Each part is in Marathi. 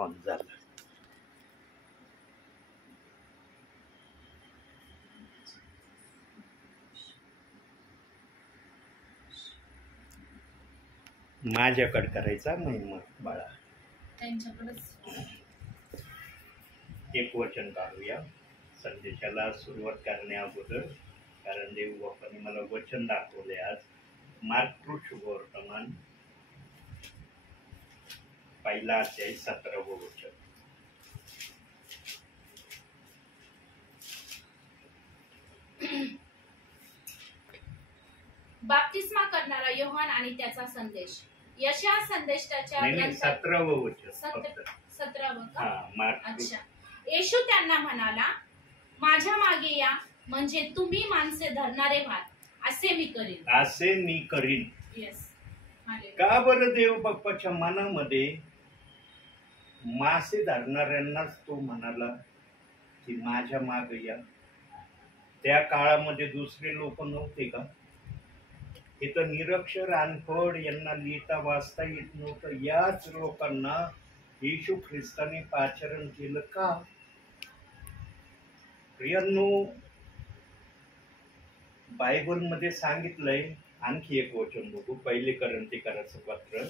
ऑन झालं. माझ्याकडे करायचा महिमा बाळा. एक वचन काढूया संदेशाला सुरुवात करण्या अगोदर, कारण देव बापाने मला वचन दाखवले आज. मार्क शुभवर्तमान 1 अध्याय 17 वचन. बाप्तिस्मा करणारा योहान आणि त्याचा संदेश. यशया संदेश त्याच्या 17 वचन. 17. अच्छा. येशू त्यांना म्हणाला, माझ्या मागे या, म्हणजे तुम्ही माणसे धरणारे व्हाल, असे मी करीन. येस. का बरं देव बाप्पाच्या मनामध्ये मासे धरणाऱ्यांनाच तो म्हणाला की माझ्या मागे या? त्या काळामध्ये दुसरे लोक नव्हते का? इथं निरक्षर, अनपढ, यांना लिहिता वाचता येत नव्हतं, याच लोकांना येशू ख्रिस्ताने पाचारण केलं का? प्रियांनो, बायबल मध्ये सांगितलंय. आणखी एक वचन बघू. 1 कोरिन्थीकराचं पत्र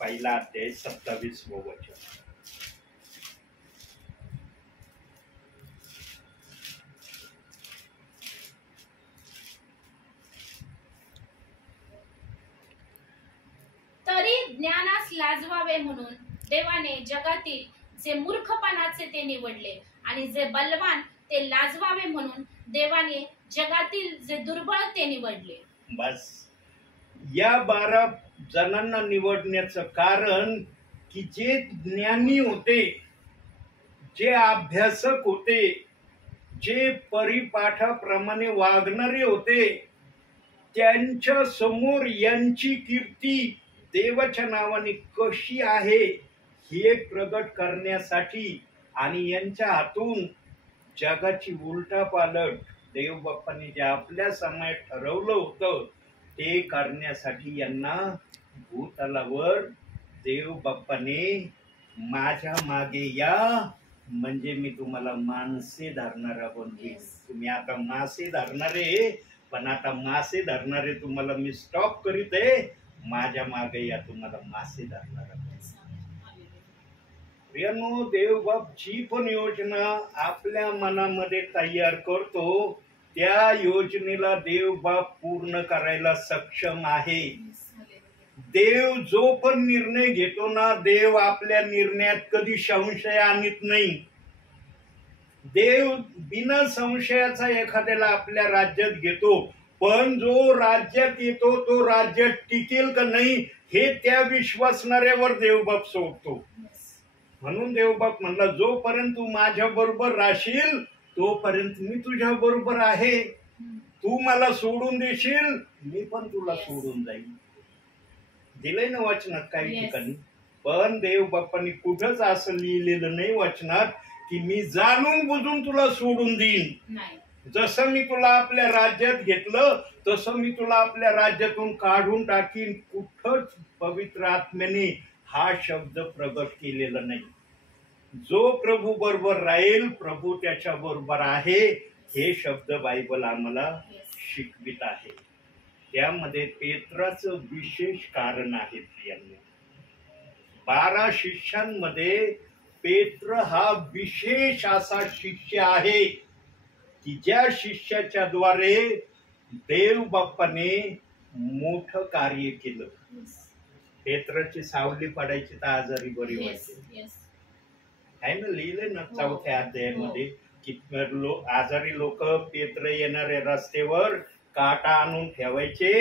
1 अध्याय 27 वचन. तरी ज्ञानास लाजवावे म्हणून देवाने जगातील जे मूर्खपणाचे ते निवडले, आणि जे बलवान ते लाजवावे म्हणून देवाने जगातील जे दुर्बळ ते निवडले. बस, या 12 जणांना निवडण्याचं कारण की जे ज्ञानी होते, जे अभ्यासक होते, जे परिपाठाप्रमाणे वागणारे होते, त्यांच्या समोर यांची कीर्ती देवाच्या नावाने कशी आहे हे प्रगट करण्यासाठी आणि यांच्या हातून जगाची उलटापालट देव बाप्पाने जे आपल्या समयात ठरवलं होतं ते करण्यासाठी यांना भूतलावर देव बाप्पाने माझ्या मागे या, म्हणजे मी तुम्हाला माणसे धरणारा बनवीन. तुम्ही आता मासे धरणारे, पण आता मासे धरणारे तुम्हाला मी स्टॉप करीत आहे. माझ्या मागे या, तुम्हाला मासे धरणारा. प्रियांनो, देवबाप जी पण योजना आपल्या मनामध्ये तयार करतो, त्या योजनेला देवबाप पूर्ण करायला सक्षम आहे. देव जो पण निर्णय घेतो ना, देव आपल्या निर्णयात कधी संशय आणत नाही. देव बिना संशयाचा एखाद्याला आपल्या राज्यात घेतो, पण जो राज्यात येतो तो राज्यात टिकेल का नाही हे त्या विश्वासणाऱ्यावर देवबाप सोडतो. म्हणून देवबाप म्हणला, जोपर्यंत तू माझ्या बरोबर राहशील तोपर्यंत मी तुझ्या बरोबर आहे. तू मला सोडून देशील, मी पण तुला सोडून जाईल. दिलंय ना वचनात काही ठिकाणी. पण देव बाप्पांनी कुठंच असं लिहिलेलं नाही वचनात की मी जाणून बुजून तुला सोडून देईन. जसं मी तुला आपल्या राज्यात घेतलं तसं मी तुला आपल्या राज्यातून काढून टाकीन. कुठंच पवित्र आत्म्याने हा शब्द प्रगट केलेला नाही. जो प्रभू बरोबर राहील, प्रभू त्याच्या बरोबर आहे, हे शब्द बायबल आम्हाला शिकवित आहे. त्यामध्ये पेत्राचं विशेष कारण आहे. 12 शिष्यांमध्ये पेत्र हा विशेष असा शिष्य आहे की ज्या शिष्याच्या द्वारे देव बाप्पाने मोठं कार्य केलं. पेत्राची सावली पडायची तर आजारी बरी व्हायची. आहे ना, लिहिलंय ना 4थ्या अध्यायामध्ये की आजारी लोक पेत्र येणाऱ्या रस्त्यावर काटा आणून ठेवायचे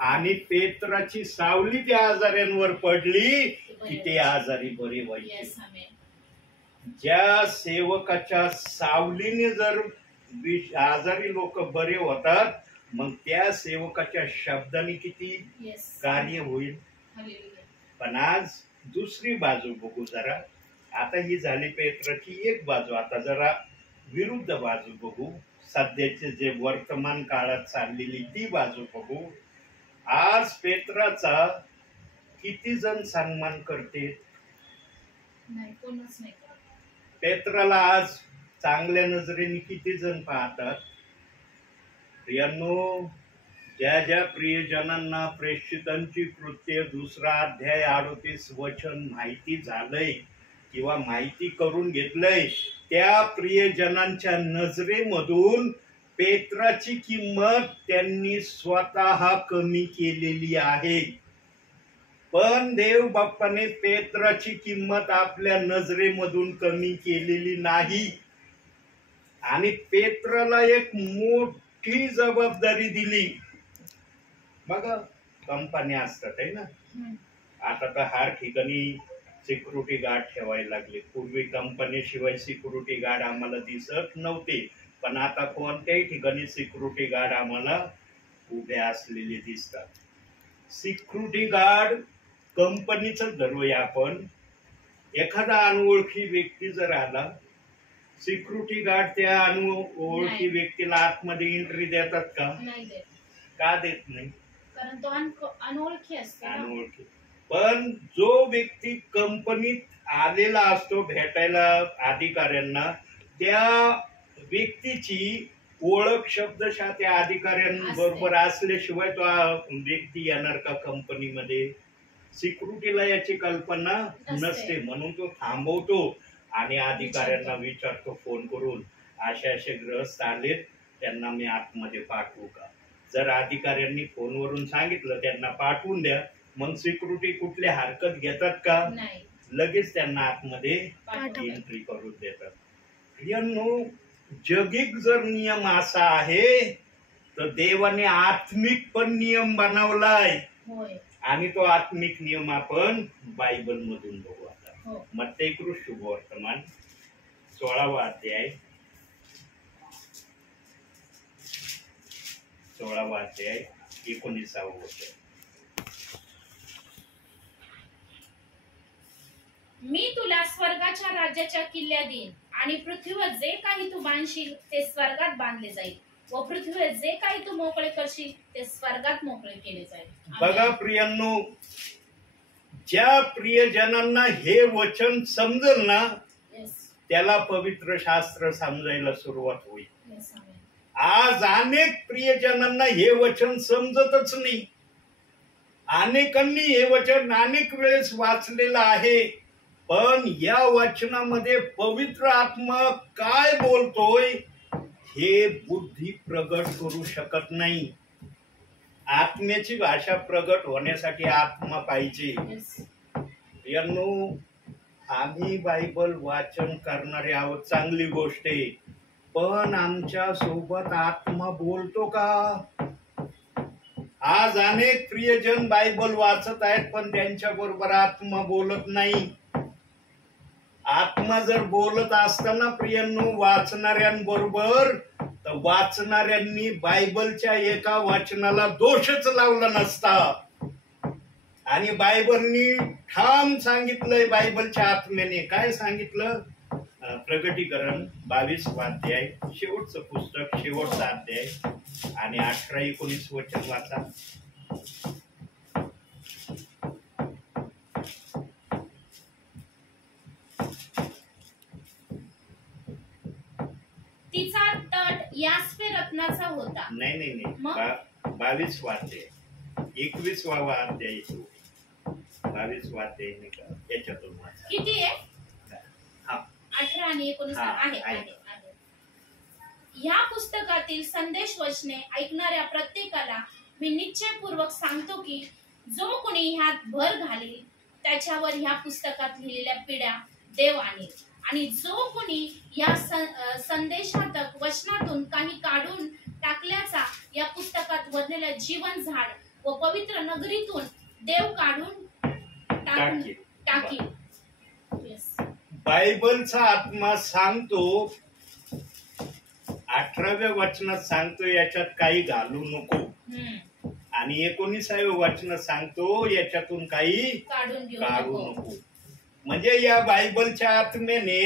आणि पेत्राची सावली त्या आजाऱ्यांवर पडली की ते आजारी बरे व्हायचे. ज्या सेवकाच्या सावलीने जर आजारी लोक बरे होतात, मग त्या सेवकाच्या शब्दाने किती कार्य होईल. पण आज दुसरी बाजू बघू जरा. आता ही झाली पेत्राची एक बाजू. आता जरा विरुद्ध बाजू बघू. सध्याचे जे वर्तमान काळात चाललेली ती बाजू बघू. आज पेत्राचा किती जण सन्मान करते? नाही, कोणच नाही करत. पेत्राला आज चांगल्या नजरेने किती जण पाहतात? प्रियांनो, ज्या ज्या प्रियजनांना प्रेषितांची कृत्य 2 अध्याय 38 वचन माहिती झालंय किंवा माहिती करून घेतलंय, त्या प्रियजनांच्या नजरेमधून पेत्राची किंमत त्यांनी स्वतः कमी केलेली आहे. पण देव बाप्पाने पेत्राची किंमत आपल्या नजरेमधून कमी केलेली नाही आणि पेत्राला एक मोठी जबाबदारी दिली. बघा, कंपन्या असतात आहे ना, आता तर हर ठिकाणी सिक्युरिटी गार्ड ठेवायला लागले. पूर्वी कंपनीशिवाय सिक्युरिटी गार्ड आम्हाला दिसत नव्हते, पण आता कोणत्याही ठिकाणी सिक्युरिटी गार्ड आम्हाला उभे असलेले दिसतात. सिक्युरिटी गार्ड कंपनीचं धरूया आपण. एखादा अनोळखी व्यक्ती जर आला, सिक्युरिटी गार्ड त्या अनोळखी व्यक्तीला आतमध्ये एंट्री देतात का? नाही देत. का देत नाही? कारण तो अनोळखी असतो ना. अनोळखी. पण जो व्यक्ती कंपनीत आलेला असतो भेटायला अधिकाऱ्यांना, त्या व्यक्तीची ओळख शब्दशः त्या अधिकाऱ्यांबरोबर असल्याशिवाय तो व्यक्ती येणार का कंपनीमध्ये? सिक्युरिटीला याची कल्पना नसते, म्हणून तो थांबवतो आणि अधिकाऱ्यांना विचारतो फोन करून, असे असे ग्रहस्थ आलेत, त्यांना मी आतमध्ये पाठवू का? जर अधिकाऱ्यांनी फोनवरून सांगितलं त्यांना पाठवून द्या, मग सिक्युरिटी कुठली हरकत घेतात का? नाही. लगेच त्यांना आतमध्ये एंट्री करून देतात. प्रियांनो, जगिक जर नियम असा आहे तर देवाने आत्मिक पण नियम बनवलाय होय. आणि तो आत्मिक नियम आपण बायबल मधून बघू. आता हो. मत्ती शुभवर्तमान 16वा अध्याय 19वा वचन. मी तुला स्वर्गाच्या राज्याच्या किल्ल्या देईन आणि पृथ्वीवर जे काही तू बांधशील ते स्वर्गात बांधले जाईल व पृथ्वीवर जे काही तू मोकळे करशील ते स्वर्गात मोकळे केले जाईल. बघा प्रियांनो, ज्या प्रियजनांना हे वचन समजल ना, त्याला पवित्र शास्त्र समजायला सुरुवात होईल. आज अनेक प्रियजनांना हे वचन समजतच नाही. अनेकांनी हे वचन अनेक वेळेस वाचलेलं आहे, पण या वचनामध्ये पवित्र आत्मा काय बोलतोय हे बुद्धी प्रगट करू शकत नाही. आत्म्याची भाषा प्रगट होण्यासाठी आत्मा पाहिजे. यांनो, आम्ही बायबल वाचन करणारे आहोत, चांगली गोष्ट आहे, पण आमच्या सोबत आत्मा बोलतो का? आज अनेक प्रियजन बायबल वाचत आहेत, पण त्यांच्या बरोबर आत्मा बोलत नाही. आत्मा जर बोलत असताना प्रियांनो वाचणाऱ्यांबरोबर, तर वाचणाऱ्यांनी बायबलच्या एका वचनाला दोषच लावला नसता. आणि बायबलनी ठाम सांगितलंय, बायबलच्या आत्म्याने काय सांगितलं? प्रगटीकरण 22वा अध्याय, शेवटचं पुस्तक, शेवटचा अध्याय आणि 18-19 वचन वाचा. तिचा तट यास्पे रत्नाचा होता. नाही 22वा अध्याय, 21वा अध्याय, 22वा अध्याय नाही का, याच्यातून वाचा. किती आहे? 18 आणि 19 आहे. ह्या पुस्तकातील संदेश वचने ऐकणाऱ्या प्रत्येकाला मी निश्चयपूर्वक सांगतो की जो कोणी ह्यात भर घालील त्याच्यावर ह्या पुस्तकात लिहिलेल्या पिढ्या देव आणेल, आणि जो कोणी या संदेशातक वचनातून काही काढून टाकल्याचा या पुस्तकात वरलेल्या जीवन झाड व पवित्र नगरीतून देव काढून टाकील. बायबलचा आत्मा सांगतो, 18व्या वचनात सांगतो याच्यात काही घालू नको, आणि 19व्या वचनात सांगतो याच्यातून काही काढू नको. म्हणजे या बायबलच्या आत्म्याने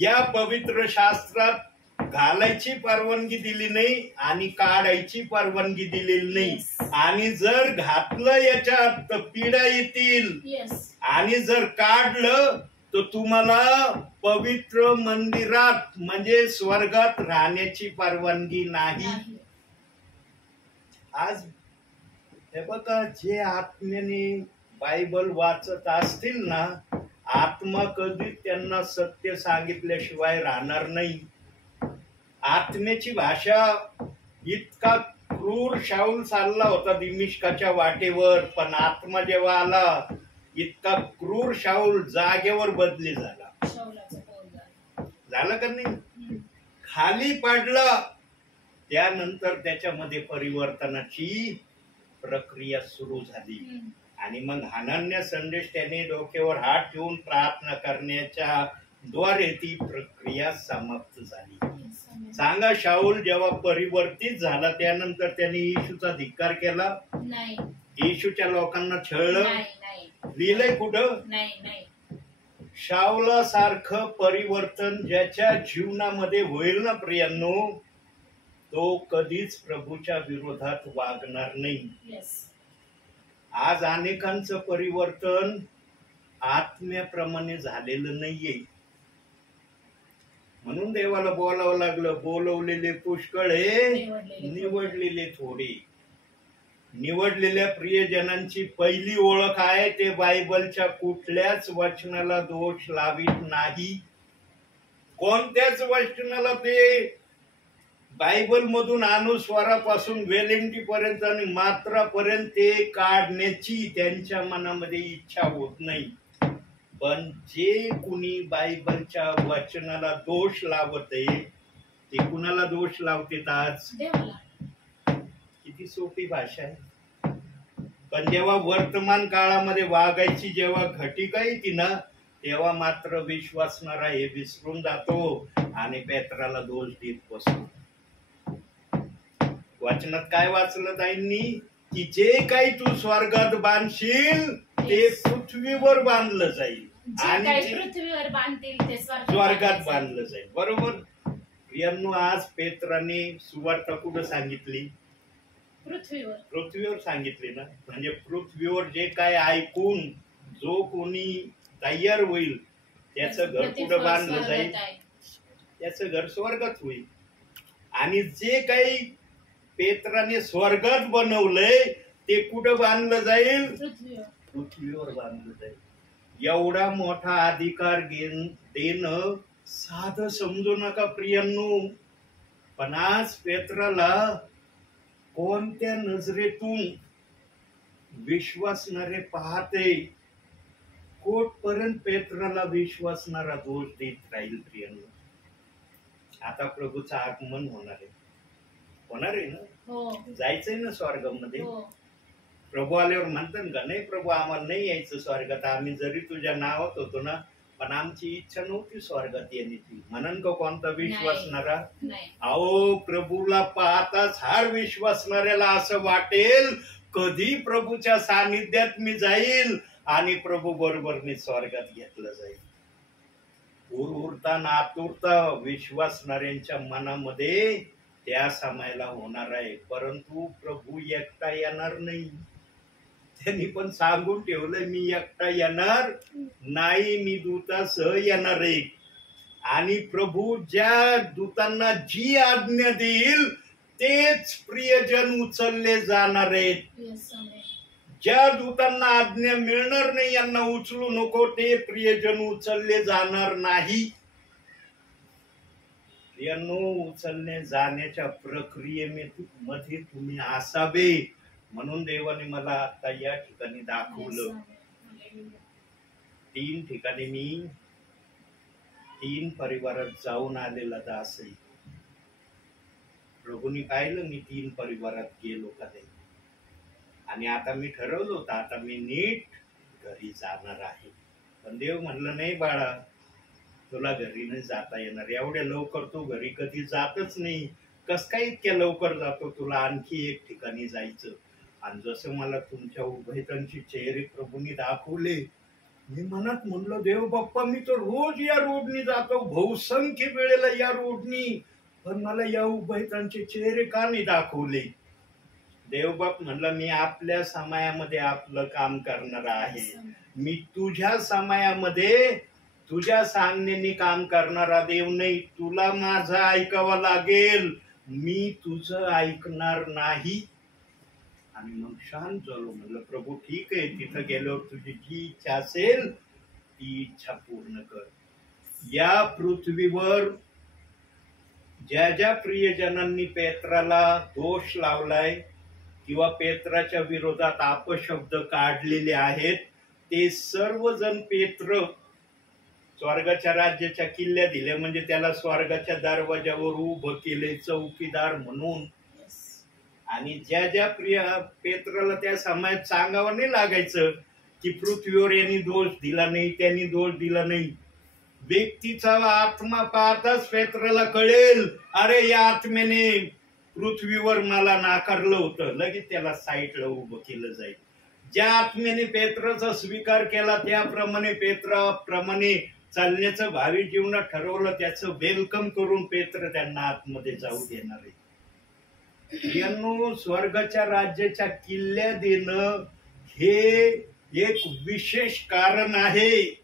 या पवित्र शास्त्रात घालायची परवानगी दिली नाही आणि काढायची परवानगी दिलेली नाही. Yes. आणि जर घातलं याच्यात तर पिढ्या येतील, येस आणि जर काढलं तर तुम्हाला पवित्र मंदिरात म्हणजे स्वर्गात राहण्याची परवानगी नाही. नाही. आज हे बघा, जे आत्म्याने बायबल वाचत असतील ना, आत्मा कधी त्यांना सत्य सांगितल्याशिवाय राहणार नाही. आत्म्याची भाषा इतका क्रूर शाऊल चालला होता दिमिश्काच्या वाटेवर, पण आत्मा जेव्हा आला इतका क्रूर शाऊल जागेवर बदली झाला. शाऊलाचं पाऊल झालं. झालं का नाही? हम्म. खाली पडला. त्यानंतर त्याच्यामध्ये परिवर्तनाची प्रक्रिया सुरू झाली. हम्म. आणि मग अनन्य संदेश त्याने डोक्यावर हात ठेवून प्रार्थना करण्याच्या द्वारे ती प्रक्रिया समाप्त झाली. Yes, amen. सांगा, शाऊल जेव्हा परिवर्तित झाला त्यानंतर त्याने येशूचा धिक्कार केला, नाही येशूच्या लोकांना छळलं, नाही नाही लिहिलंय कुठं? नाही नाही शाऊला सारखं परिवर्तन ज्याच्या जीवनामध्ये होईल ना प्रियांनो, तो कधीच प्रभूच्या विरोधात वागणार नाही. येस आज अनेकांचं परिवर्तन आत्म्याप्रमाणे झालेलं नाहीये. म्हणून देवाला बोलावं लागलं, बोलवलेले पुष्कळ आहे, निवडलेले थोडे. निवडलेल्या प्रियजनांची पहिली ओळख आहे ते बायबलच्या कुठल्याच वचनाला दोष लावित नाही. कोणत्याच वचनाला ते बायबल मधून अनुस्वारापासून वेलेंटी पर्यंत आणि मात्रापर्यंत ते काढण्याची त्यांच्या मनामध्ये इच्छा होत नाही. पण जे कुणी बायबलच्या वचनाला दोष लावत आहे ते कुणाला दोष लावतात आज? देवाला. किती सोपी भाषा आहे. पण जेव्हा वर्तमान काळामध्ये वागायची जेव्हा घटिका येते ना, तेव्हा मात्र विश्वासणारा हे विसरून जातो आणि पेत्राला दोष देत बसतो. वचनात काय वाचलं ताईंनी? की जे काही तू स्वर्गात बांधशील ते पृथ्वीवर बांधलं जाईल जे आणि काही जे पृथ्वीवर बांधतील ते स्वर्गात बांधलं जाईल. बरोबर. प्रियांनो, आज पेत्राने सुवार्ता कुठं सांगितली? पृथ्वीवर सांगितली ना. म्हणजे पृथ्वीवर जे काय ऐकून जो कोणी तयार होईल त्याचं घर कुठं बांधलं जाईल? त्याचं घर स्वर्गात होईल. आणि जे काही पेत्राने स्वर्गात बनवलंय ते कुठं बांधलं जाईल? पृथ्वीवर बांधलं जाईल. एवढा मोठा अधिकार देणं साधं समजू नका प्रियांनो. पण आज पेत्राला कोणत्या नजरेतून विश्वासणारे पाहते, कोटपर्यंत पेत्राला विश्वासणारा दोष देत राहील प्रियांनो. आता प्रभूचं आगमन होणार आहे. होणार आहे ना? हो जायचंय ना स्वर्गामध्ये. हो प्रभू आल्यावर म्हणतात का, नाही प्रभू आम्हाला नाही यायचं स्वर्गात, आम्ही जरी तुझ्या नावात होतो ना पण आमची इच्छा नव्हती स्वर्गात येण्याची. म्हणून का कोणता विश्वासणारा? नाही अहो, प्रभूला पाहताच हार विश्वासणाऱ्याला असं वाटेल कधी प्रभूच्या सानिध्यात मी जाईल आणि प्रभू बरोबरने स्वर्गात घेतलं जाईल. उरता नातुरता विश्वासणाऱ्यांच्या मनामध्ये त्या समायला होणार आहे. परंतु प्रभू एकटा येणार नाही. त्यांनी पण सांगून ठेवलंय, मी एकटा येणार नाही, मी दूतासह येणार आहे. आणि प्रभू ज्या दूतांना जी आज्ञा देईल तेच प्रियजन उचलले जाणार आहेत. येस आमेन. ज्या दूतांना आज्ञा मिळणार नाही यांना उचलू नको, ते प्रियजन उचलले जाणार नाही. यांनो, उचलणे जाण्याच्या प्रक्रियेमध्ये तुम्ही असावे म्हणून देवाने मला आता या ठिकाणी दाखवलं. 3 ठिकाणी मी 3 परिवारात जाऊन आलेला दास आहे. प्रभूने पाहिलं मी 3 परिवारात गेलो का नाही. आणि आता मी ठरवलं होतं आता मी नीट घरी जाणार आहे. पण देव म्हणलं, नाही बाळा, तुला घरी नाही जाता येणार. एवढ्या लवकर तू घरी कधी जातच नाही. कस काय इतक्या लवकर जातो? तुला आणखी एक ठिकाणी जायचं. आणि जसं मला तुमच्या उभयतांची चेहरे प्रभूंनी दाखवले, मी मनात म्हणलो, देव बाप्पा, मी तर रोज या रोडनी जातो, बहुसंख्य वेळेला या रोडनी, पण मला या उभयतांचे चेहरे का नाही दाखवले? देवबाप म्हणला, मी आपल्या समयामध्ये आपलं काम करणार आहे. मी तुझ्या समयामध्ये तुझ्या सांगण्याने काम करणारा देव नाही. तुला माझं ऐकावं लागेल, मी तुझं ऐकणार नाही. आणि मग शांत झालो. म्हणलं, प्रभू ठीक आहे, तिथं गेल्यावर तुझी जी इच्छा असेल ती इच्छा पूर्ण कर. या पृथ्वीवर ज्या ज्या प्रियजनांनी पेत्राला दोष लावलाय किंवा पेत्राच्या विरोधात अपशब्द काढलेले आहेत, ते सर्वजण पेत्र स्वर्गाच्या राज्याच्या किल्ल्या दिल्या, म्हणजे त्याला स्वर्गाच्या दरवाजावर उभं केले चौकीदार म्हणून. आणि ज्या ज्या पेत्राला त्या समयात सांगावं नाही लागायचं की पृथ्वीवर यांनी दोष दिला नाही, त्यांनी दोष दिला नाही. व्यक्तीचा आत्मा पाहताच पेत्राला कळेल, अरे या आत्म्याने पृथ्वीवर मला नाकारलं होतं, लगेच त्याला साईडला उभं केलं जाईल. ज्या आत्म्याने पेत्राचा स्वीकार केला त्याप्रमाणे पेत्राप्रमाणे चालण्याचं भावी जीवनात ठरवलं, त्याचं वेलकम करून पेत्र त्यांना आतमध्ये जाऊ देणार आहे. यांनो, स्वर्गाच्या राज्याच्या किल्ल्या देणं हे एक विशेष कारण आहे.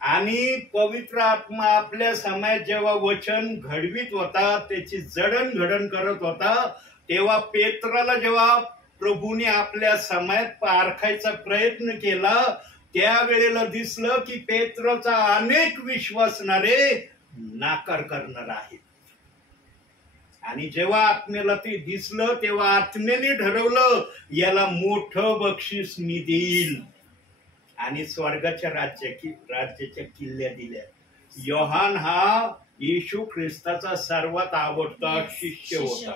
आणि पवित्र आत्मा आपल्या समयात जेव्हा वचन घडवीत होता, त्याची जडणघडण करत होता, तेव्हा पेत्राला जेव्हा प्रभूने आपल्या समयात पारखायचा प्रयत्न केला, त्यावेळेला दिसलं की पेत्राचा अनेक विश्वासणारे नाकार करणार आहेत. आणि जेव्हा आत्म्याला ते दिसलं, तेव्हा आत्म्याने ठरवलं, याला मोठं बक्षीस मी देईल. आणि स्वर्गाच्या राज्याच्या किल्ल्या दिल्या. योहान हा येशू ख्रिस्ताचा सर्वात आवडता शिष्य होता,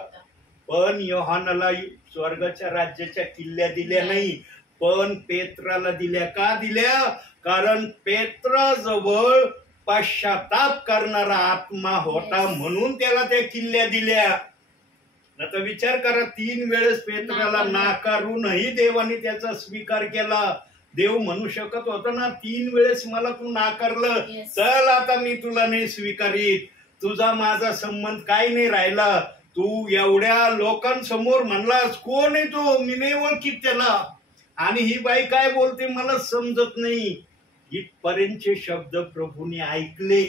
पण योहानाला स्वर्गाच्या राज्याच्या किल्ल्या दिल्या नाही, पण पेत्राला दिल्या. का दिल्या? कारण पेत्राजवळ पश्चाताप करणारा आत्मा होता, म्हणून त्याला त्या किल्ल्या दिल्या. आता विचार करा, 3 वेळेस पेत्राला नाकारूनही देवाने त्याचा स्वीकार केला. देव म्हणू शकत होता ना, 3 वेळेस मला तू नाकारलं, चल आता मी तुला नाही स्वीकारीत, तुझा माझा संबंध काय नाही राहिला. तू एवढ्या लोकांसमोर म्हणलास, कोण आहे तो, मी नाही ओळखीत त्याला, आणि ही बाई काय बोलते मला समजत नाही. इथपर्यंतचे शब्द प्रभूने ऐकले,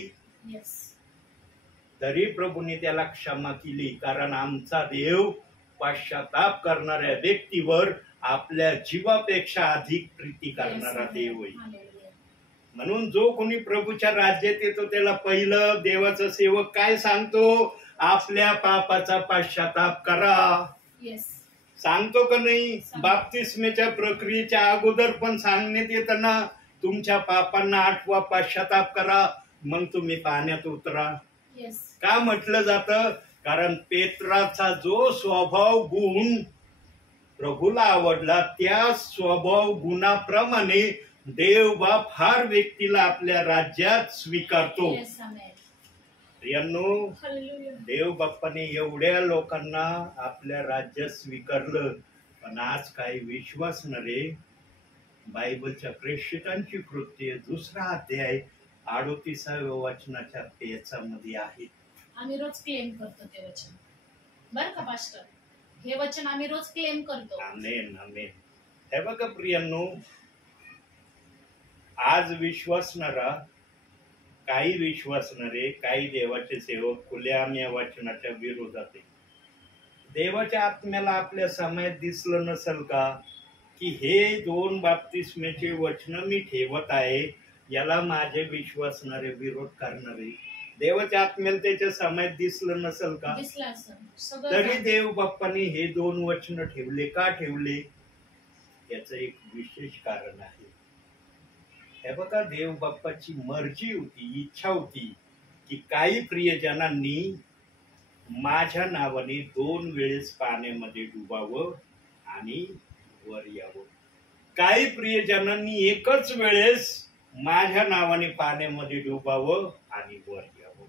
तरी प्रभूने त्याला क्षमा केली. कारण आमचा देव पश्चाताप करणाऱ्या व्यक्तीवर आपल्या जीवापेक्षा अधिक प्रीती करणारा देव आहे. म्हणून जो कोणी प्रभूच्या राज्यात येतो त्याला पहिलं देवाचा सेवक काय सांगतो? आपल्या पापाचा पश्चाताप करा. सांगतो का नाही? बाप्तिस्मेच्या प्रक्रियेच्या अगोदर पण सांगण्यात येतं ना, तुमच्या पापांना आठवा, पश्चाताप करा, मग तुम्ही पाण्यात उतरा. का म्हटलं जातं? कारण पेत्राचा जो स्वभाव गुण प्रभूला आवडला, त्या स्वभाव गुणाप्रमाणे देव बाप हर व्यक्तीला आपल्या राज्यात स्वीकारतो. यांनो, देव बाप्पाने एवढ्या लोकांना आपल्या राज्यात स्वीकारलं, पण आज काही विश्वासणारे बायबलच्या प्रेषितांची कृत्य 2 अध्याय 38व्या वचनाच्या पेचामध्ये आहेत. आम्ही रोज क्लेम करतो ते वचन, बरं का पास्टर? हे वचन आम्ही रोज क्लेम करतो. आमेन, आमेन. हे बघा प्रियांनो, आज विश्वासणारा, काही विश्वासणारे, काही देवाचे सेवक खुलेआम या वचनाच्या विरोधात आहे. देवाच्या आत्म्याला आपल्या समयात दिसलं नसेल का की हे 2 बाप्तिस्मेचे वचन मी ठेवत आहे, याला माझे विश्वासणारे विरोध करणारे? देवाच्या आत्म्याला त्याच्या समयात दिसलं नसेल का? तरी देव बाप्पाने हे 2 वचन ठेवले. का ठेवले? याचं एक विशेष कारण आहे. हे बघा, देव बाप्पाची मर्जी होती, इच्छा होती की काही प्रियजनांनी माझ्या नावाने 2 वेळेस पाण्यामध्ये डुबावं आणि वर यावं. काही प्रियजनांनी एकच वेळेस माझ्या नावाने पाण्यामध्ये डुबावं आणि वर यावं.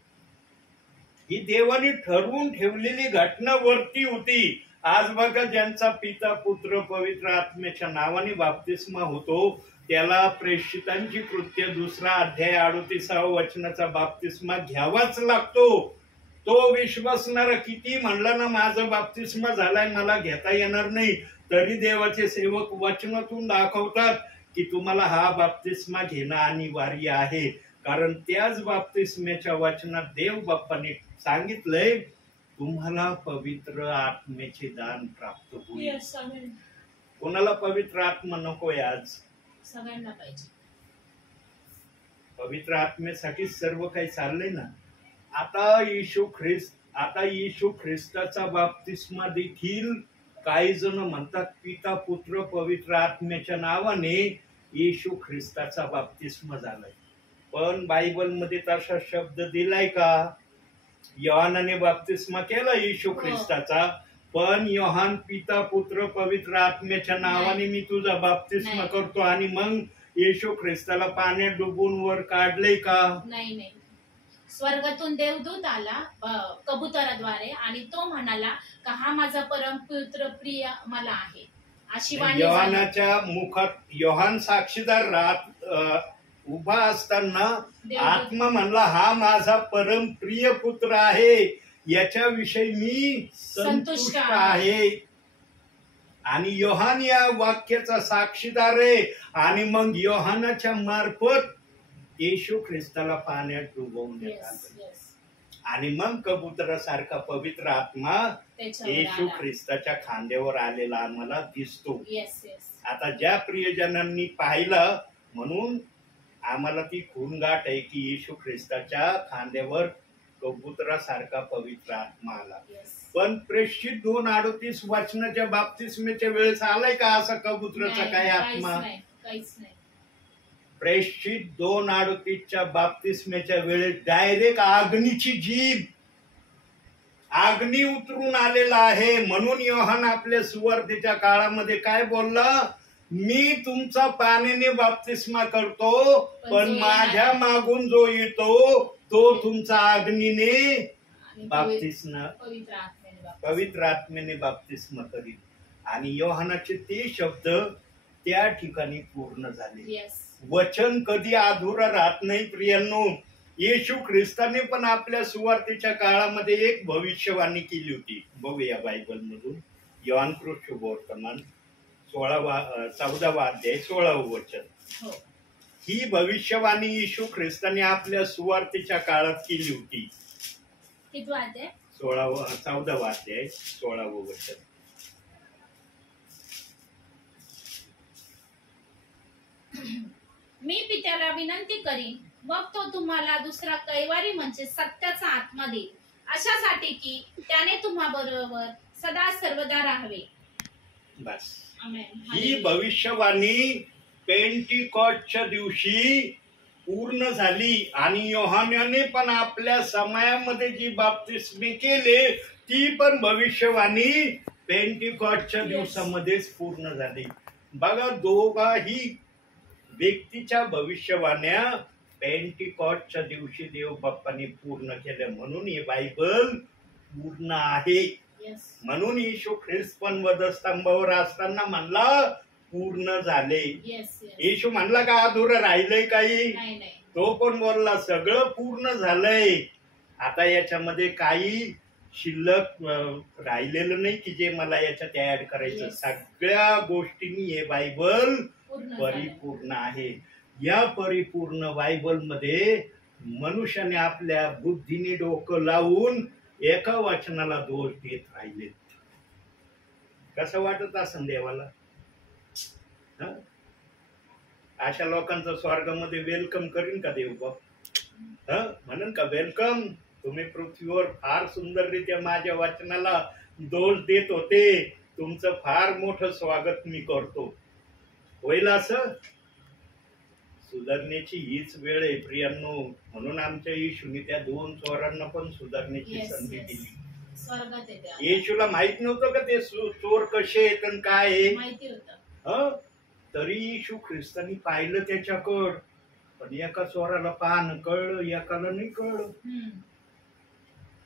ही देवाने ठरवून ठेवलेली घटना वरती होती. आज बघा, ज्यांचा पिता, पुत्र, पवित्र आत्म्याच्या नावाने बाप्तिस्मा होतो, त्याला प्रेषितांची कृत्य 2 अध्याय 38व्या वचनाचा बाप्तिस्मा घ्यावाच लागतो. तो विश्वासणारा किती म्हणलं ना माझं बाप्तिस्मा झालाय मला घेता येणार नाही, तरी देवाचे सेवक वचनातून दाखवतात की तुम्हाला हा बाप्तिस्मा घेणं अनिवार्य आहे. कारण त्याच बाप्तिस्म्याच्या वचनात देव बाप्पाने सांगितलंय तुम्हाला पवित्र आत्म्याचे दान प्राप्त होईल. Yes, amen. कोणाला पवित्र आत्मा नकोय आज? सगळ्यांना पाहिजे. पवित्र आत्म्यासाठी सर्व काही चाललंय ना. आता येशू ख्रिस्ताचा बाप्तिस्मा देखील काही जण म्हणतात पिता पुत्र पवित्र आत्म्याच्या नावाने येशू ख्रिस्ताचा बाप्तिस्मा झालाय. पण बायबल मध्ये तसा शब्द दिलाय का? योहानाने बाप्तिस्मा केला येशू ख्रिस्ताचा, पण योहान पिता पुत्र पवित्र आत्म्याच्या नावाने मी तुझा बाप्तिस्मा नाही. करतो आणि मग येशू ख्रिस्ताला पाण्यात डुबून वर काढले का? नाही नाही. स्वर्गातून देवदूत आला कबुतराद्वारे आणि तो म्हणाला का हा माझा परमपुत्र प्रिय मला आहे, अशी वाणी झाली. योहानाच्या मुखात योहान साक्षीदार उभा असताना देवदूत आत्मा म्हणला हा माझा परम प्रिय पुत्र आहे, याच्याविषयी मी संतुष्ट आहे. आणि योहान या वाक्याचा साक्षीदार आहे. आणि मग योहानाच्या मार्फत येशू ख्रिस्ताला पाण्यात डुबवण्यात Yes, आलं. yes. आणि मग कबुतरासारखा पवित्र आत्मा त्याच्यावर येशू आला. ख्रिस्ताच्या खांद्यावर आलेला आम्हाला दिसतो. Yes, yes. आता ज्या प्रियजनांनी पाहिलं म्हणून आम्हाला ती खूणगाठ आहे की येशू ख्रिस्ताच्या खांद्यावर कबुतरासारखा पवित्र आत्मा आला. Yes. पण प्रेषित 2:38 वचनाच्या बाप्तिस्मेच्या वेळेस आलाय का असा कबुतराचा नाही, काय काहीच आत्मा? नाही, काहीच नाही. प्रेषित 2:38च्या बाप्तिस्मेच्या वेळेस डायरेक्ट अग्नीची जीभ, अग्नी उतरून आलेला आहे. म्हणून योहान आपल्या सुवार्तेच्या काळामध्ये काय बोलला? मी तुमचा पाण्याने बाप्तिस्मा करतो, पण माझ्या मागून जो येतो तो तुमचा अग्नीने आणि बाप्तिस्मा पवित्र आत्म्याने बाप्तिस्मा. पवित्र आत्म्याने बाप्तिस्मा करील. आणि योहानाचे ते शब्द त्या ठिकाणी पूर्ण झाले. Yes. वचन कधी अधुरा राहत नाही प्रियांनो. येशू ख्रिस्ताने पण आपल्या सुवार्तेच्या काळामध्ये एक भविष्यवाणी केली होती. बघूया बायबल मधून योहान शुभवर्तमान 14वा अध्याय 16व वचन. हो. ही भविष्यवाणी येशू ख्रिस्ताने आपल्या सुवार्तेच्या काळात केली होती. किती वाजते? 14वा अध्याय 16व वचन. मी पित्याला विनंती करीन, मग तो तुम्हाला दुसरा कैवारी म्हणजे सत्याचा आत्मा देईल, अशासाठी की त्याने तुम्हा बरोबर सदा सर्वदा राहावे. बस. आमेन. ही भविष्यवाणी पेंटिकॉस्टच्या दिवशी पूर्ण झाली. आणि योहानाने पण आपल्या समयामध्ये जी बाप्तिस्मे केले ती पण भविष्यवाणी पेंटिकॉस्टच्या दिवसामध्येच पूर्ण झाली. बघा, दोघाही व्यक्तीच्या भविष्यवाण्या पेंटिकॉस्टच्या दिवशी देव बाप्पाने पूर्ण केल्या. म्हणून हे बायबल पूर्ण आहे. Yes. म्हणून येशू ख्रिस्त पण वधस्तंभावर असताना म्हणला पूर्ण झाले. Yes, yes. येशू म्हणला का अधुरं राहिलंय काही? नाही नाही. तो पण बोलला सगळं पूर्ण झालंय. आता याच्यामध्ये काही शिल्लक राहिलेलं नाही की जे मला याच्यात ऍड करायचं. Yes. सगळ्या गोष्टींनी हे बायबल पूर्ण झालं. परिपूर्ण आहे. या परिपूर्ण बायबल मध्ये मनुष्याने आपल्या बुद्धीने डोकं लावून एका वचनाला दोष देत राहिले. कसं वाटत असेल देवाला? हं? अशा लोकांचं स्वर्गामध्ये वेलकम करीन का देव बाप? म्हणून का वेलकम, तुम्ही पृथ्वीवर फार सुंदररित्या माझ्या वचनाला दोष देत होते, तुमचं फार मोठं स्वागत मी करतो. होईल असं? सुधारण्याची हीच वेळ आहे प्रियांनो. म्हणून आमच्या येशूने त्या 2 चोरांना पण सुधारण्याची Yes, संधी yes. दिली. स्वर्गात येते आता. येशूला माहित नव्हतं का ते चोर कसे आहेत आणि काय आहे? माहिती होतं. हं? तरी येशू ख्रिस्तानी पाहिलं त्याच्याकडं, पण एका चोराला पाहणं कळलं, एकाला नाही कळलं.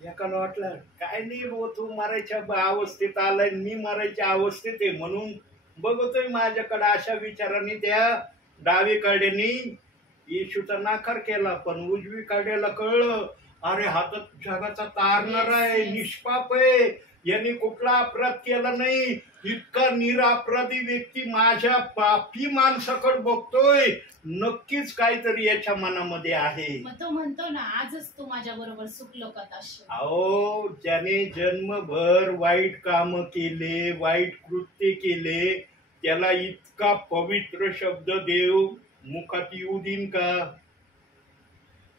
एकाला वाटलं काय नाही भाऊ, तू मरायच्या अवस्थेत आलाय, मी मरायच्या अवस्थेत आहे म्हणून बघतोय माझ्याकडे. अशा विचाराने त्या डावी कडेनी येशूचा नाकार केला. पण उजवी कडेला कळलं अरे हा तर जगाचा तारणारा आहे, निष्पाप आहे, यांनी कुठला अपराध केला नाही, इतका निरपराधी व्यक्ती माझ्या पापी माणसाकडे बघतोय, नक्कीच काहीतरी याच्या मनामध्ये आहे. मग तो म्हणतो ना, आजच तू माझ्या बरोबर सुख लोकात असशील. अहो, ज्याने जन्मभर वाईट काम केले, वाईट कृत्य केले, त्याला इतका पवित्र शब्द देव मुखात येऊ देईन का?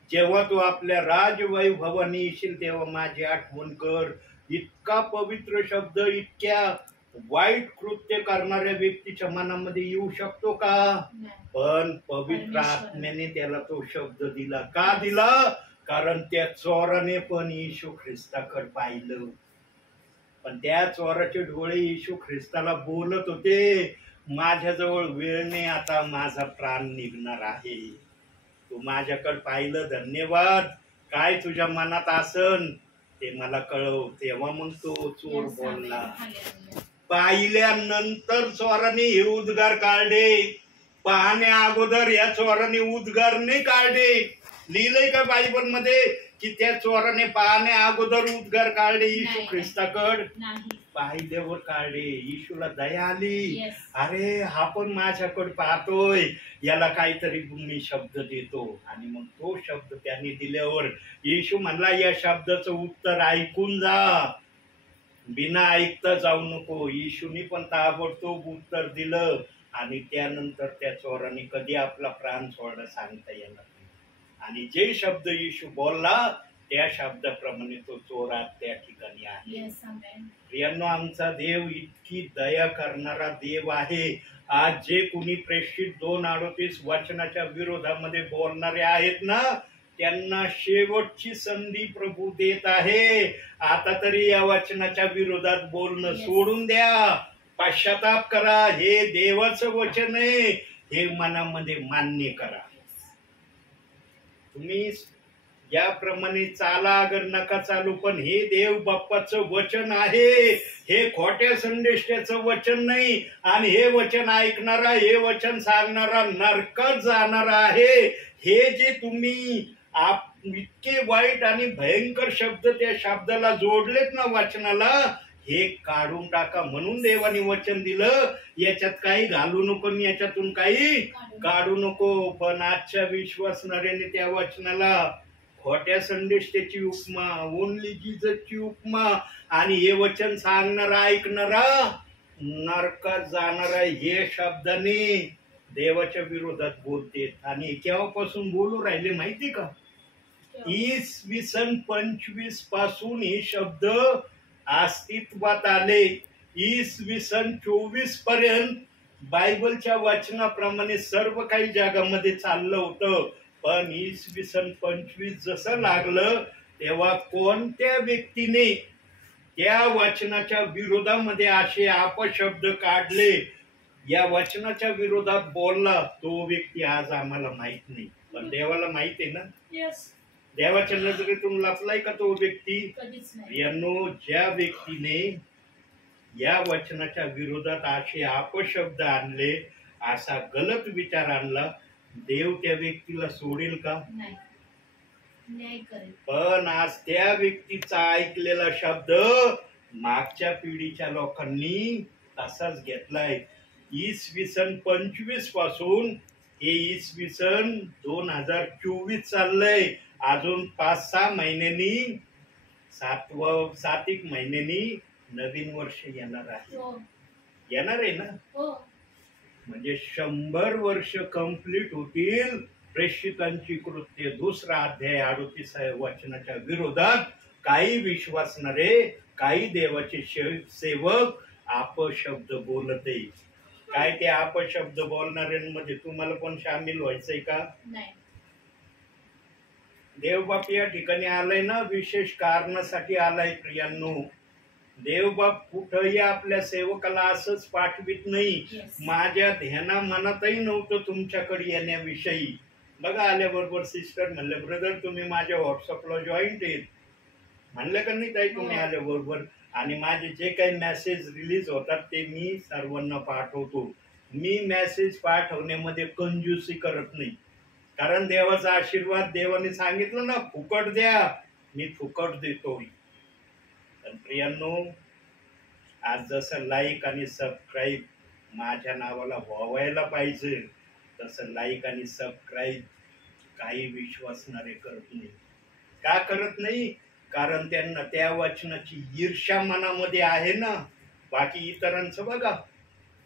जेव्हा तू आपल्या राजवैभवानी येशील तेव्हा माझी आठवण कर. इतका पवित्र शब्द इतक्या वाईट कृत्य करणाऱ्या व्यक्तीच्या मनामध्ये येऊ शकतो का? नाही. पण पवित्र आत्म्याने त्याला तो शब्द दिला. का दिला? कारण त्या चोराने पण येशू ख्रिस्ताकडे पाहिलं, पण त्या चोराचे डोळे येशू ख्रिस्ताला बोलत होते, माझ्याजवळ वेळ नाही, आता माझा प्राण निघणार आहे, तू माझ्याकडे पाहिलं, धन्यवाद. काय तुझ्या मनात आसन ते मला कळव. तेव्हा मग तो चोर Yes, बोलला. Hallelujah. पाहिल्यानंतर चोराने हे उद्गार काढले, पाहण्या अगोदर या चोराने उद्गार नाही काढले. लिहिलंय का बायबल मध्ये की त्या चोराने पाहण्या अगोदर उद्गार काढले येशू नाही. ख्रिस्ताकड? नाही. पाहिल्यावर काढले. येशूला दया आली. Yes. अरे हा पण माझ्याकडे पाहतोय, याला काहीतरी मी शब्द देतो. आणि मग तो शब्द त्याने दिल्यावर येशू म्हणला, या शब्दाचं उत्तर ऐकून जा, बिना ऐकता जाऊ नको. येशूनी पण ताबडतोब उत्तर दिलं आणि त्यानंतर त्या चोराने कधी आपला प्राण सोडला सांगता येणार नाही. आणि जे शब्द येशू बोलला त्या शब्दाप्रमाणे तो चोर आज त्या ठिकाणी आहे. Yes, amen. प्रियांनो, आमचा देव इतकी दया करणारा देव आहे. आज जे कुणी प्रेषित 2:38 वचनाच्या विरोधामध्ये बोलणारे आहेत ना, त्यांना शेवटची संधी प्रभू देत आहे. आता तरी या वचनाच्या विरोधात बोलणं Yes. सोडून द्या, पश्चाताप करा. हे देवाचं वचन आहे, हे मनामध्ये मान्य करा. तुम्ही याप्रमाणे चाला अगर नका चालू, पण हे देव बाप्पाचं वचन आहे, हे खोट्या संदेशाचं वचन नाही. आणि हे वचन ऐकणारा, हे वचन सांगणारा नरकात जाणारा आहे. हे जे तुम्ही इतके वाईट आणि भयंकर शब्द त्या शब्दाला जोडलेत ना वचनाला, हे काढून टाका. म्हणून देवाने वचन दिलं, याच्यात काही घालू नको, याच्यातून काही काढू नको. पण आजच्या विश्वासणाऱ्याने त्या वचनाला खोट्या संदेश त्याची उपमा, ओनली जीजसची उपमा, आणि हे वचन सांगणारा ऐकणारा नरकात जाणारा हे शब्दाने देवाच्या विरोधात बोलते. आणि केव्हापासून बोलू राहिले माहिती का? 2025 पासून हे शब्द अस्तित्वात आले. 2024 पर्यंत बायबलच्या वचनाप्रमाणे सर्व काही जगामध्ये चाललं होतं. पण 2025 जसं लागलं तेव्हा कोणत्या व्यक्तीने त्या वचनाच्या विरोधामध्ये असे अपशब्द काढले, या वचनाच्या विरोधात बोलला, तो व्यक्ती आज आम्हाला माहित नाही, पण देवाला माहित आहे ना. Yes. देवाच्या नजरेतून लपलाय का तो व्यक्ती? कधीच नाही. यांनो, ज्या व्यक्तीने या वचनाच्या विरोधात असे अपशब्द आणले, असा गलत विचार आणला, देव त्या व्यक्तीला सोडेल का? नाही. न्याय करेल. पण आज त्या व्यक्तीचा ऐकलेला शब्द मागच्या पिढीच्या लोकांनी तसाच घेतलाय. 2025 पासून हे 2024 चाललंय. अजून 5-6 महिन्यांनी, 7 एक महिन्यांनी नवीन वर्ष येणार आहे. हो. येणार आहे ना? हो. म्हणजे 100 वर्ष कंप्लीट होतील प्रेषितांची कृत्य 2 अध्याय 38 वचनाच्या विरोधात काही विश्वासणारे, काही देवाचे सेवक अपशब्द बोलत आहे. काय ते अपशब्द बोलणाऱ्यांमध्ये तुम्हाला पण सामील व्हायचंय का? नाही. देवबाप या ठिकाणी आलाय ना, विशेष कारणासाठी आलाय. प्रियांनो, देवबाप कुठंही आपल्या सेवकाला असंच पाठवित नाही. Yes. माझ्या ध्याना मनातही नव्हतं तुमच्याकडे येण्याविषयी. बघा, आल्याबरोबर सिस्टर म्हणले, ब्रदर तुम्ही माझ्या व्हॉट्सअपला जॉईंट आहेत. म्हणलं का नाही ताई तुम्ही हो. आल्याबरोबर? आणि माझे जे काही मेसेज रिलीज होतात ते मी सर्वांना पाठवतो. मी मेसेज पाठवण्यामध्ये कंजूसी करत नाही, कारण देवाचा आशीर्वाद, देवाने सांगितलं ना, फुकट द्या मी फुकट देतोय. पण प्रियांनो, आज जसं लाईक आणि सबस्क्राईब माझ्या नावाला व्हायला पाहिजे, तसं लाईक आणि सबस्क्राईब काही विश्वासणारे करत नाही. का करत नाही? कारण त्यांना त्या वचनाची ईर्ष्या मनामध्ये आहे ना. बाकी इतरांचं बघा,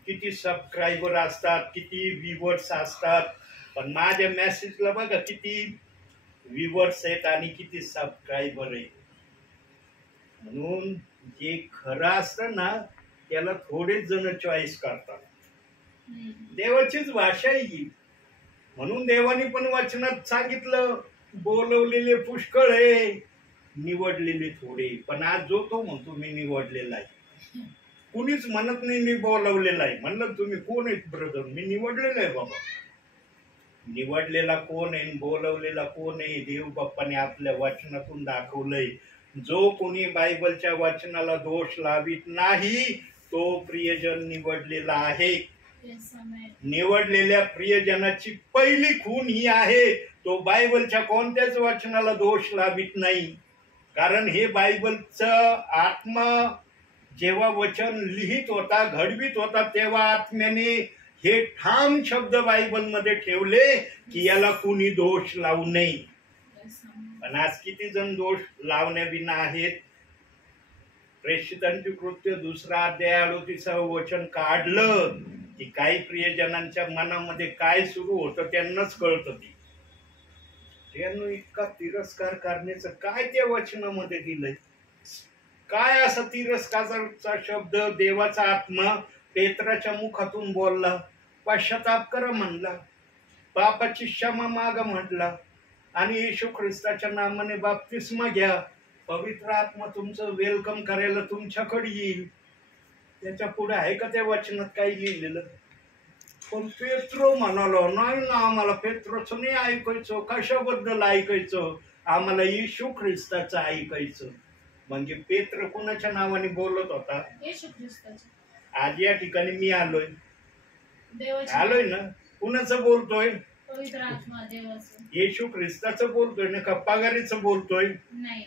किती सबस्क्रायबर असतात, किती व्ह्यूवर्स असतात, पण माझ्या मेसेजला बघा किती व्ह्यूवर्स आहेत आणि किती सबस्क्रायबर आहेत. म्हणून जे खरं असतं ना, त्याला थोडेच जण चॉईस करतात. देवाचीच भाषा आहे ही. म्हणून देवाने पण वचनात सांगितलं, बोलवलेले पुष्कळ आहे, निवडलेले थोडे. पण आज जो तो म्हणतो मी निवडलेला आहे. कुणीच म्हणत नाही मी बोलवलेला आहे. म्हणलं तुम्ही कोण आहेत ब्रदर? मी निवडलेला आहे बाबा. निवडलेला कोण आहे, बोलवलेला कोण आहे? देव बाप्पाने आपल्या वचनातून दाखवलंय. जो कोणी बायबलच्या वचनाला दोष लावित नाही, तो प्रियजन निवडलेला आहे. निवडलेल्या प्रियजनाची पहिली खूण ही आहे, तो बायबलच्या कोणत्याच वचनाला दोष लावित नाही. कारण हे बायबलचं आत्मा जेव्हा वचन लिहित होता, घडवित होता, तेव्हा आत्म्याने हे ठाम शब्द बायबलमध्ये ठेवले की याला कुणी दोष लावू नये. पण आज किती जण दोष लावण्याविना आहेत. प्रेषितांची कृत्य 2 अध्याय 38 वचन काढलं की काही प्रियजनांच्या मनामध्ये काय सुरू होतं त्यांनाच कळतं. त्यांना इतका तिरस्कार करण्याचं काय त्या वचनामध्ये दिलंय? काय असा तिरस्काराचा शब्द देवाचा आत्मा पेत्राच्या मुखातून बोलला? पश्चाताप करा म्हणला, पापाची क्षमा मागा म्हटला आणि येशू ख्रिस्ताच्या नामाने बाप्तिस्मा घ्या. पवित्र आत्मा तुमचं वेलकम करायला तुमच्याकडे येईल. त्याच्या पुढे आहे का त्या वचनात काही लिहिलेलं? पण पेत्रो म्हणालो, नाही ना, आम्हाला पेत्रोचं नाही ऐकायचं. कशाबद्दल ऐकायचं? आम्हाला येशू ख्रिस्ताचं ऐकायचं. म्हणजे पेत्र कुणाच्या नावाने बोलत होता? येशू ख्रिस्ताचं. आज या ठिकाणी मी आलोय ना, कुणाचं बोलतोय? पवित्र आत्मा देवाचं, येशू ख्रिस्ताचं बोलतोय ना, का पगारीचं बोलतोय? नाही.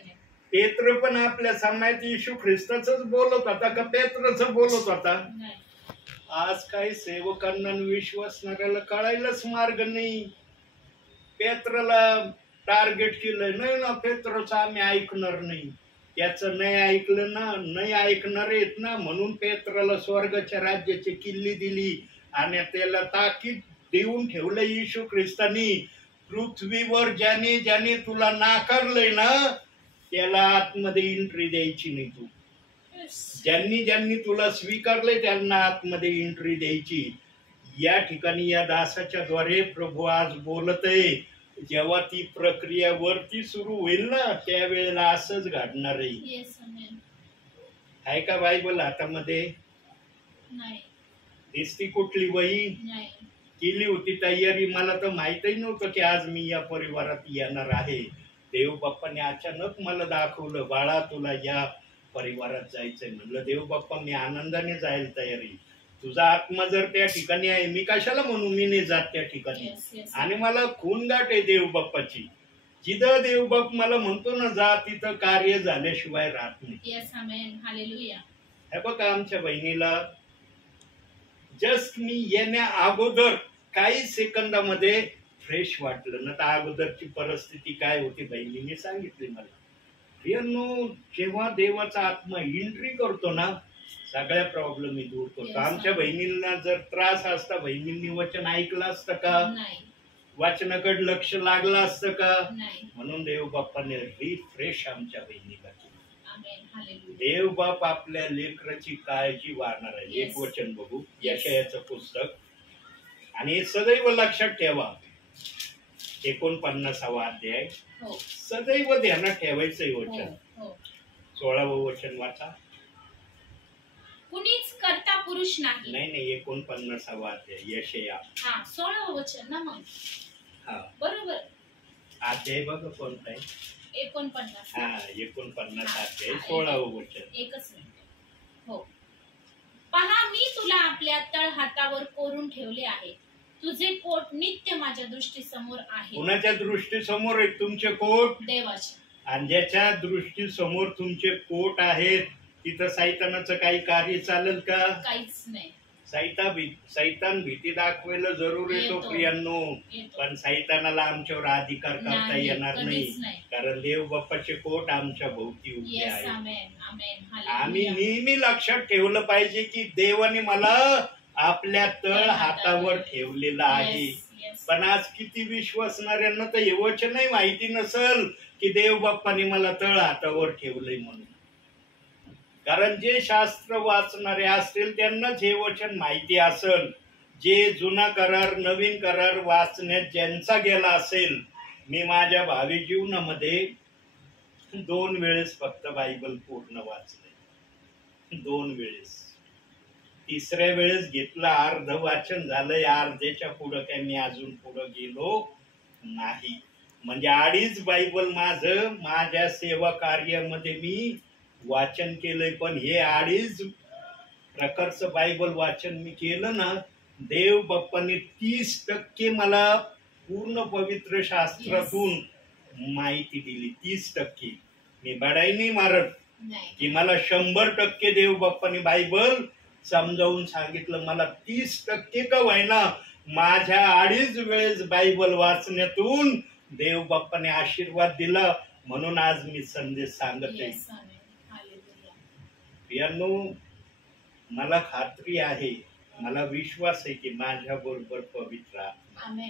पेत्र पण आपल्या समाजात येशू ख्रिस्ताचंच बोलत होता का पेत्रचं बोलत होता? आज काही सेवकांना विश्वासणाऱ्याला कळायलाच मार्ग नाही. पेत्रला टार्गेट केलं, नाही ना पेत्रचं आम्ही ऐकणार नाही. त्याचं नाही ऐकलं ना, नाही ऐकणार आहेत ना, म्हणून पेत्राला स्वर्गाच्या राज्याची किल्ली दिली आणि त्याला ताकीद देऊन ठेवलं येशू ख्रिस्तानी. पृथ्वीवर ज्याने ज्याने तुला नाकारलंय ना, त्याला आतमध्ये एंट्री द्यायची नाही. तू ज्यांनी ज्यांनी तुला स्वीकारले त्यांना आतमध्ये एंट्री द्यायची. या ठिकाणी या दासाच्या द्वारे प्रभू आज बोलत आहे. जेव्हा ती प्रक्रिया वरती सुरू होईल ना, त्यावेळेला असंच घडणार आहे. आहे का बायबल हातामध्ये? दिसती कुठली वही? केली होती तयारी? मला तर माहितही नव्हतं की आज मी या परिवारात येणार आहे. देव बाप्पाने अचानक मला दाखवलं, बाळा तुला या परिवारात जायचंय. म्हणलं देव बाप्पा मी आनंदाने जायला तयारी. तुझा आत्मा जर त्या ठिकाणी आहे, मी कशाला म्हणू मी नाही जात त्या ठिकाणी. आणि मला खून गाठ आहे देव बाप्पाची. जिथं देव बाप मला म्हणतो ना जा, तिथं कार्य झाल्याशिवाय राहत नाही. हे बघा, आमच्या बहिणीला जस्ट मी येण्या अगोदर काही सेकंदामध्ये फ्रेश वाटलं ना. तर अगोदरची परिस्थिती काय होती बहिणीने सांगितली मला. प्रियांनो, जेव्हा देवाचा आत्मा एंट्री करतो ना, सगळ्या प्रॉब्लेम दूर करतो. आमच्या बहिणींना जर त्रास असता, बहिणींनी वचन ऐकलं असतं का? वाचनाकडे लक्ष लागलं असतं का? म्हणून देव बाप्पाने रिफ्रेश आमच्या बहिणीला केलं. देव बाप आपल्या लेकराची काळजी वाढणार आहे. एक वचन बघू, यशायाचं पुस्तक, आणि सदैव लक्षात ठेवा 49वा अध्याय. सदैव ध्यानात ठेवायचं वचन. 16वं वचन वाचा. कुणीच करता पुरुष नाही. नाही 49वा अध्याय यशाया. 16वं वचन ना मग. बरोबर. अध्याय बघ कोणता आहे? 49. 49 अध्याय 16वं वचन. एकच मिनिट. हो. पहा मी तुला आपल्या तळ हातावर कोरून ठेवले आहे. तुझे कोट नित्य माझ्या दृष्टी समोर आहे. कुणाच्या दृष्टी समोर आहे तुमचे कोट? देवाचे. आणि ज्याच्या दृष्टी समोर तुमचे पोट आहेत तिथं सैतानाचं काही कार्य चालेल का? काहीच नाही. सैतान भीती दाखवायला जरूर येतो प्रियांनो, पण सैतानाला आमच्यावर अधिकार करता येणार नाही, कारण देव बाप्पाचे कोट आमच्या भोवती उभे आहे. आम्ही नेहमी लक्षात ठेवलं पाहिजे की देवाने मला आपल्या तळ हातावर ठेवलेलं आहे. पण आज किती विश्वासणाऱ्यांना तर हे वचनही माहिती नसल की देव बाप्पाने मला तळ हातावर ठेवलंय म्हणून. कारण जे शास्त्र वाचणारे असतील त्यांनाच हे वचन माहिती असेल. जे जुना करार नवीन करार वाचण्यात ज्यांचा गेला असेल, मी माझ्या भावी जीवनामध्ये 2 वेळेस फक्त बायबल पूर्ण वाचलंय, 2 वेळेस. तिसऱ्या वेळेस घेतलं, अर्ध वाचन झालंय, अर्ध्याच्या पुढं काय मी अजून पुढं गेलो नाही. म्हणजे 2.5 बायबल माझ्या सेवा कार्यामध्ये मी वाचन केलंय. पण हे 2.5 प्रकारचं बायबल वाचन मी केलं ना, देव बाप्पाने 30% मला पूर्ण पवित्र शास्त्रातून माहिती दिली. 30%. मी बडाई नाही मारत की मला 100% देव बाप्पाने बायबल समजावून सांगितलं. मला 30% का व्हायना माझ्या 2.5 वेळेस बायबल वाचण्यातून देव बाप्पाने आशीर्वाद दिला. म्हणून आज मी संदेश सांगते. प्रियांनो, मला खात्री आहे, मला विश्वास आहे की माझ्या बरोबर पवित्र आत्मा.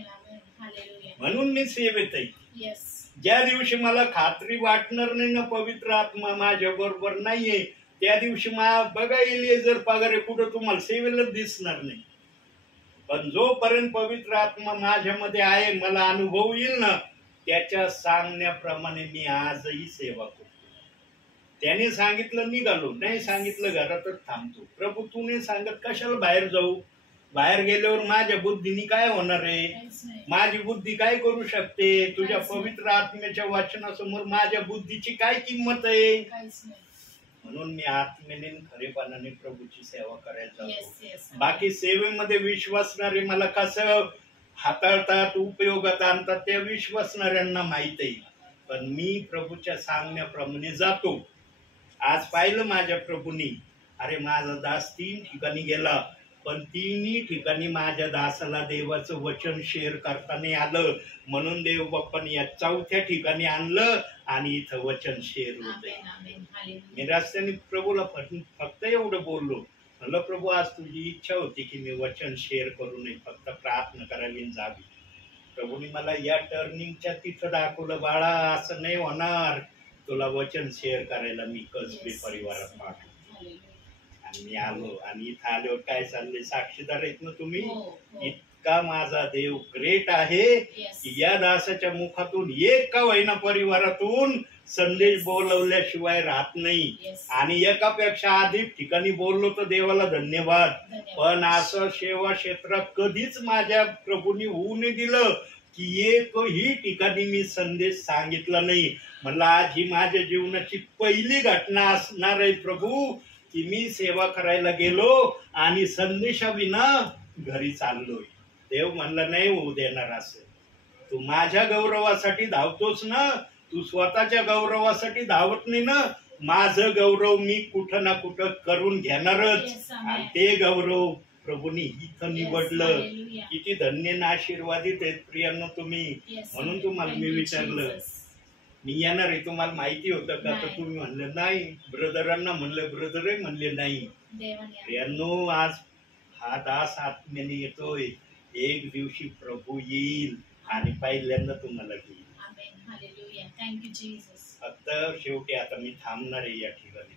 म्हणून मी सेवेत आहे. ज्या दिवशी मला खात्री वाटणार नाही ना पवित्र आत्मा माझ्या बरोबर नाहीये, त्या दिवशी बघा एलिएझर पगारे कुठं तुम्हाला सेवेला दिसणार नाही. पण जोपर्यंत पवित्र आत्मा माझ्यामध्ये आहे, मला अनुभव येईल ना, त्याच्या सांगण्याप्रमाणे मी आजही सेवा करतो. त्याने सांगितलं निघालो, नाही सांगितलं घरातच थांबतो. प्रभू तू नाही सांगत कशाला बाहेर जाऊ? बाहेर गेल्यावर माझ्या बुद्धीने काय होणार आहे? माझी बुद्धी काय करू शकते? तुझ्या पवित्र आत्म्याच्या वाचनासमोर माझ्या बुद्धीची काय किंमत आहे? म्हणून मी आत्म्याने खरेपणाने प्रभूची सेवा करायला जातो. बाकी सेवेमध्ये विश्वासणारे मला कसं हाताळतात, उपयोगात आणतात, त्या विश्वासणाऱ्यांना माहित आहे. पण मी प्रभूच्या सांगण्याप्रमाणे जातो. आज पाहिलं माझ्या प्रभूंनी, अरे माझा दास 3 ठिकाणी गेला, पण 3ही ठिकाणी माझ्या दासाला देवाचं वचन शेअर करताना आलं. म्हणून देव बाप्पाने या 4थ्या ठिकाणी आणलं आणि इथं वचन शेअर होते. मी रस्त्याने प्रभूला फक्त एवढं बोललो, म्हणलं प्रभू आज तुझी इच्छा होती की मी वचन शेअर करू नये, फक्त प्रार्थना करावी जावी. प्रभूने मला या टर्निंगच्या तिथं दाखवलं, बाळा असं नाही होणार, तुला वचन शेअर करायला मी कसबी परिवारात पाठवतो. आणि मी आलो आणि इथं आल्यावर काय चाललंय साक्षीदार आहेत ना तुम्ही. इतका माझा देव ग्रेट आहे की या दासाच्या मुखातून एक का होईना परिवारातून संदेश बोलवल्याशिवाय राहत नाही. आणि एकापेक्षा अधिक ठिकाणी बोललो तर देवाला धन्यवाद. पण असं सेवा क्षेत्रात कधीच माझ्या प्रभूंनी होऊ नाही दिलं की एकही ठिकाणी मी संदेश सांगितला नाही. म्हणलं आज ही माझ्या जीवनाची पहिली घटना असणार आहे प्रभू की मी सेवा करायला गेलो आणि संदेशाविना घरी चाललोय. देव म्हणला नाही होऊ देणार असं. तू माझ्या गौरवासाठी धावतोस ना, तू स्वतःच्या गौरवासाठी धावत नाही ना. माझं गौरव मी कुठं ना कुठं करून घेणारच. आणि ते गौरव प्रभूंनी इथं निवडलं. किती धन्य ना आशीर्वादित आहेत प्रियांनो तुम्ही. म्हणून तुम्हाला मी विचारलं मी येणार आहे, तुम्हाला माहिती होतं का? तर तुम्ही म्हणलं नाही. ब्रदरांना म्हणलं, ब्रदरही म्हणले नाही. प्रियांनो आज हा दास आत्म्याने येतोय. एक दिवशी प्रभू येईल आणि पहिल्यांदा तुम्हाला घेईल. फक्त शेवटी आता मी थांबणार आहे या ठिकाणी.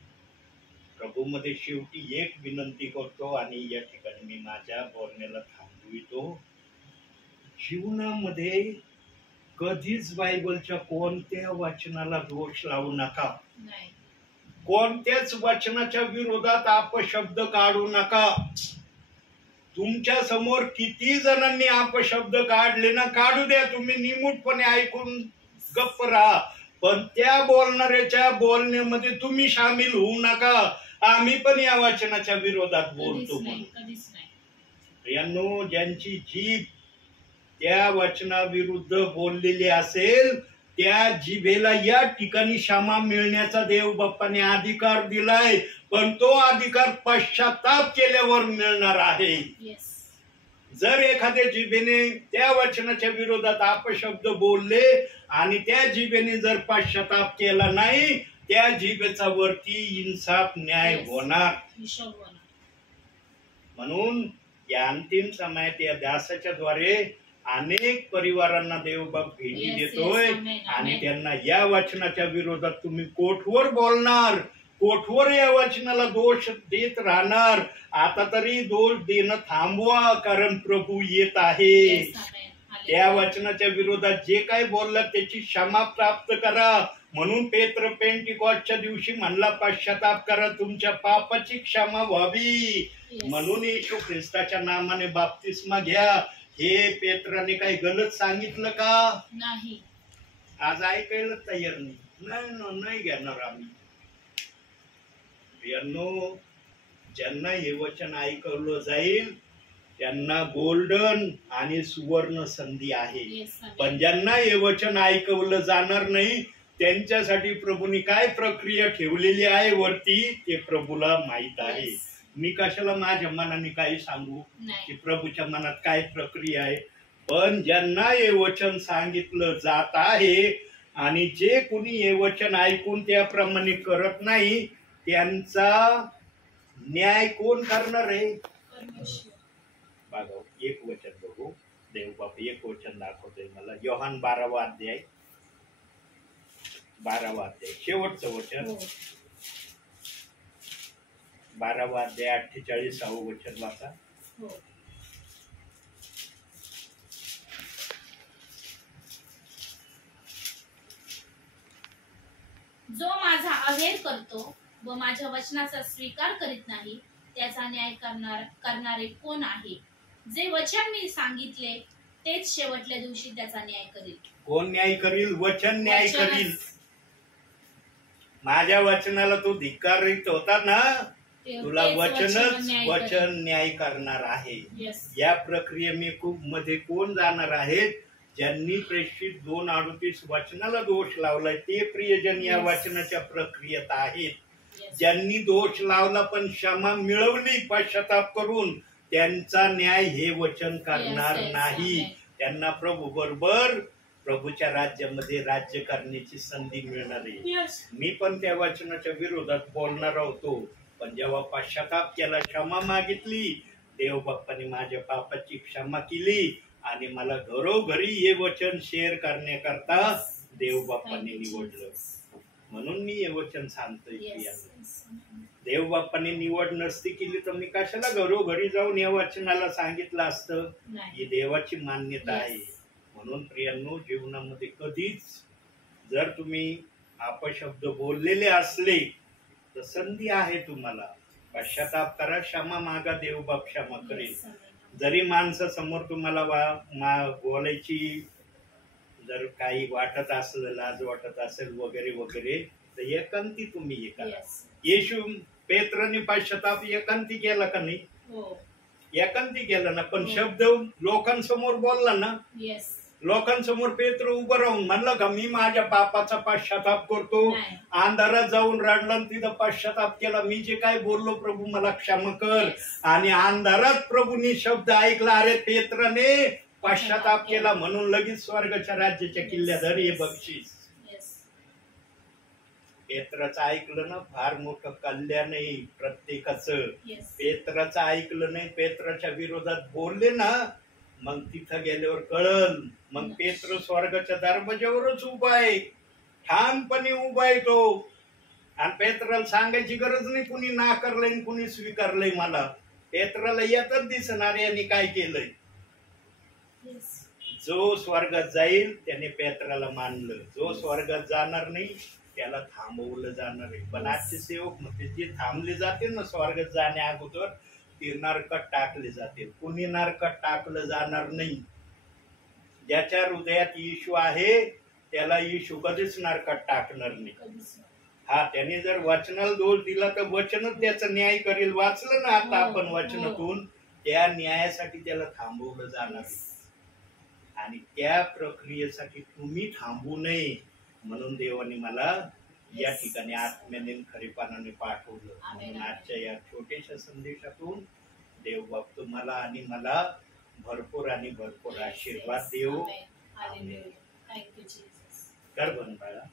प्रभू मध्ये शेवटी एक विनंती करतो आणि या ठिकाणी मी माझ्या बोलण्याला थांबवितो. जीवनामध्ये कधीच बायबलच्या कोणत्या वचनाला दोष लावू नका. कोणत्याच वचनाच्या विरोधात अपशब्द काढू नका. तुमच्या समोर किती जणांनी अपशब्द काढले ना, काढू द्या, तुम्ही निमूटपणे ऐकून गप्प राहा. पण त्या बोलणाऱ्याच्या बोलण्यामध्ये तुम्ही सामील होऊ नका. आम्ही पण या वचनाच्या विरोधात बोलतो म्हणून. प्रियांनो, ज्यांची जीभ त्या वचनाविरुद्ध बोललेली असेल त्या जिभेला या ठिकाणी क्षमा मिळण्याचा देव बाप्पाने अधिकार दिलाय, पण तो अधिकार पश्चाताप केल्यावर मिळणार आहे. Yes. जर एखाद्या जिभेने त्या वचनाच्या विरोधात अपशब्द बोलले आणि त्या जिभेने जर पश्चाताप केला नाही, त्या जिभेचा वरती इन्साफ न्याय Yes. होणार. हिशोब होणार. म्हणून या अंतिम समयात या दासाच्या द्वारे अनेक परिवारांना देवबाप भेटी Yes, देतोय. yes, amen, आणि amen. त्यांना या वचनाच्या विरोधात तुम्ही कोठवर बोलणार, कोठवर या वचनाला दोष देत राहणार. आता तरी दोष देणं थांबवा, कारण प्रभू येत आहे. Yes, amen. त्या Hallelujah. वचनाच्या विरोधात जे काही बोललं त्याची क्षमा प्राप्त करा. म्हणून पेत्र पेंटिकॉस्टच्या दिवशी म्हणला, पश्चाताप करा, तुमच्या पापाची क्षमा व्हावी. Yes. म्हणून येशू ख्रिस्ताच्या नामाने बाप्तिस्मा घ्या. हे पेत्राने काही गलत सांगितलं का? नाही. आज ऐकायला तयार नाही घेणार आम्ही. प्रियांनो, ज्यांना हे वचन ऐकवलं जाईल त्यांना गोल्डन आणि सुवर्ण संधी आहे. Yes, amen. पण ज्यांना हे वचन ऐकवलं जाणार नाही त्यांच्यासाठी प्रभूने काय प्रक्रिया ठेवलेली आहे वरती, ते प्रभूला माहित आहे. Yes. मी कशाला माझ्या मनाने काही सांगू नाही. की प्रभूच्या मनात काय प्रक्रिया आहे. पण ज्यांना हे वचन सांगितलं जात आहे आणि जे कुणी हे वचन ऐकून त्याप्रमाणे करत नाही त्यांचा न्याय कोण करणार आहे? परमेश्वर. बघा, एक वचन बघू. देवबाप एक वचन दाखवतोय मला. योहान 12वा अध्याय, 12वा अध्याय शेवटचं वचन. हो. 12वा अध्याय 48व वचन वाचा. हो. जो माझा अहेर करतो व माझ्या वचनाचा स्वीकार करीत नाही त्याचा न्याय करणारे कोण आहे? जे वचन मी सांगितले तेच शेवटल्या दिवशी त्याचा न्याय करील. कोण न्याय करील? वचन न्याय वचनच. करील. माझ्या वचनाला तू धिक्कारित होता ना, तुला तेच वचनच न्याय वचन न्याय करणार आहे. करील. Yes. या प्रक्रियेमध्ये कोण जाणार आहेत? ज्यांनी प्रेषित 2:38 वचनाला दोष लावलाय ते प्रियजन या Yes. वचनाच्या प्रक्रियेत आहेत. Yes. ज्यांनी दोष लावला पण क्षमा मिळवली पश्चाताप करून, त्यांचा न्याय हे वचन करणार Yes, yes, नाही. amen. त्यांना प्रभू बरोबर प्रभूच्या राज्यामध्ये राज्य करण्याची संधी मिळणार आहे. Yes. मी पण त्या वचनाच्या विरोधात बोलणार होतो, पण जेव्हा पश्चाताप केला, क्षमा मागितली, देव बाप्पाने माझ्या पापाची क्षमा केली आणि मला घरोघरी हे वचन शेअर करण्याकरता देव बाप्पाने Thank you, निवडलं. Jesus. म्हणून मी हे वचन सांगतोय. Yes, प्रियांनो, yes, amen. देव बाप्पाने निवड नसती केली तर मी कशाला घरोघरी जाऊन या वचनाला सांगितलं असतं. नाही. ही देवाची मान्यता Yes. आहे. म्हणून प्रियांनो, जीवनामध्ये कधीच जर तुम्ही अपशब्द बोललेले असले तर संधी आहे तुम्हाला. पश्चाताप करा, क्षमा मागा, देव बाप क्षमा करेल. Yes, amen. जरी माणसासमोर तुम्हाला बोलायची जर काही वाटत असेल, लाज वाटत असेल वगैरे वगैरे, तर एकांती तुम्ही हे करा. Yes. येशू पेत्राने पश्चाताप एकांती केला का नाही? हो. एकांती केला ना, पण हो. शब्द लोकांसमोर बोलला ना. Yes. लोकांसमोर पेत्र उभं राहून म्हणलं का मी माझ्या पापाचा पश्चाताप करतो. नाही. अंधारात जाऊन रडलं आणि तिथं पश्चाताप केला, मी जे काय बोललो प्रभू मला क्षमा कर. Yes. आणि अंधारात प्रभूनी शब्द ऐकला, अरे पेत्राने पश्चाताप केला म्हणून लगेच स्वर्गाच्या राज्याच्या किल्ल्याधर हे बक्षीस. Yes. पेत्राचं ऐकलं ना, फार मोठं कल्याण आहे प्रत्येकाचं. Yes. पेत्राचं ऐकलं नाही, पेत्राच्या विरोधात बोलले ना, मग तिथं गेल्यावर कळल. मग पेत्र स्वर्गाच्या दरवाज्यावरच उभा आहे, ठामपणे उभा आहे तो. आणि पेत्राला सांगायची गरज नाही कुणी नाकारलंय कुणी स्वीकारलंय मला. पेत्राला येतच दिसणार यांनी काय केलंय. Yes. जो स्वर्गात जाईल त्याने पेत्राला मानलं, जो स्वर्गात जाणार नाही त्याला थांबवलं जाणार आहे. पण आजचे सेवक म्हणजे जे थांबले जातील ना स्वर्गात जाण्या अगोदर, ते नरकात टाकले जातील. कुणी नरकात टाकलं जाणार नाही. ज्याच्या हृदयात येशू आहे त्याला येशू कधीच नरकात टाकणार नाही. कधीच नाही. हा, त्याने जर वचनाला दोष दिला तर वचनच त्याचा न्याय करेल. वाचलं ना आता हो, आपण हो. वचनातून, त्या न्यायासाठी त्याला थांबवलं जाणार आहे. आणि त्या प्रक्रियेसाठी तुम्ही थांबू नये म्हणून देवाने मला या Yes. ठिकाणी आत्म्याने खरेपणाने पाठवलं. Amen. म्हणून आजच्या या छोट्याशा संदेशातून देवबाप तुम्हाला आणि मला भरपूर आणि भरपूर आशीर्वाद देऊ. Amen. Hallelujah. Thank you, Jesus. कर बंद बाळा.